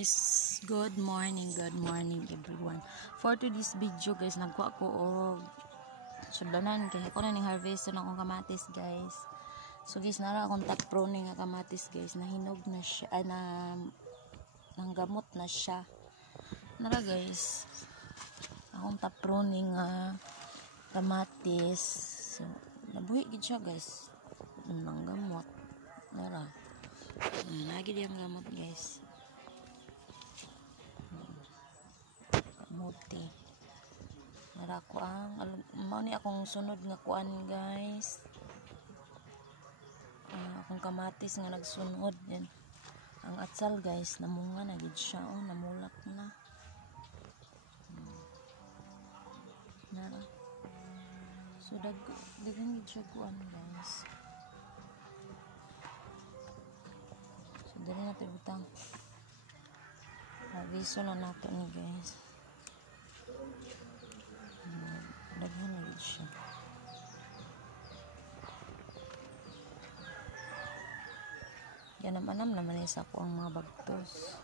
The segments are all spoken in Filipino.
guys, good morning everyone. For today's video guys, nagkuha ko og sudanan kay ako na ning harvest na akong kamatis guys. So guys, nara akong top pruning nga kamatis guys, nahinog na siya, nanggamot na siya. Nara guys, akong top pruning nga kamatis. So nabuhi gid siya guys. Nanggamot. Nara. Lagi diyang gamot guys. Kamuti. Nara ko ang mao ni akong sunod nga kuan guys. Akong kamatis nga nagsunod din. Ang atsal guys, namunga na gid siya, oh, namulak na. Nara. So daghan gid siya kuan guys. Dali natin utang. Aviso na nato ni guys. Daghan na gid siya. Yan naman isa ko ang mga bagtos.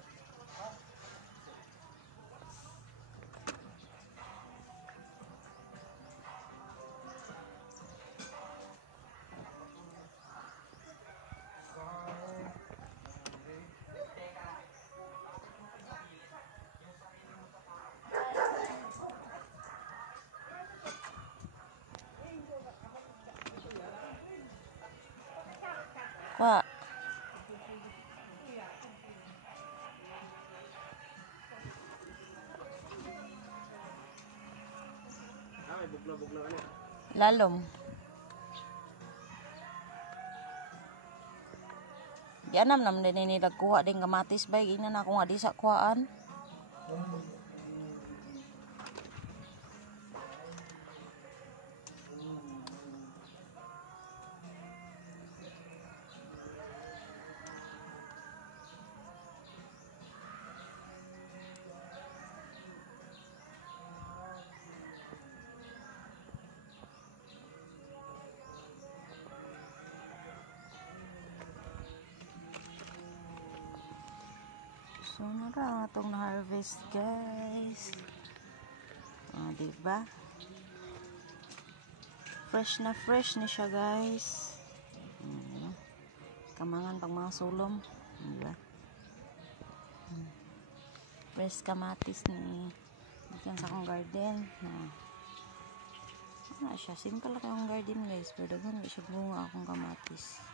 Wa. Lalom. Yanam nam din ni nagkuha din kamatis bay ina na ako nga di sa kuhaan. So, nara itong na-harvest, guys. Diba? Fresh na siya, guys. Kamangan pang mga sulom. Diba? Fresh kamatis ni diyan sa akong garden. Siya. Simple lang akong garden, guys. Pero daghan siya bunga akong kamatis.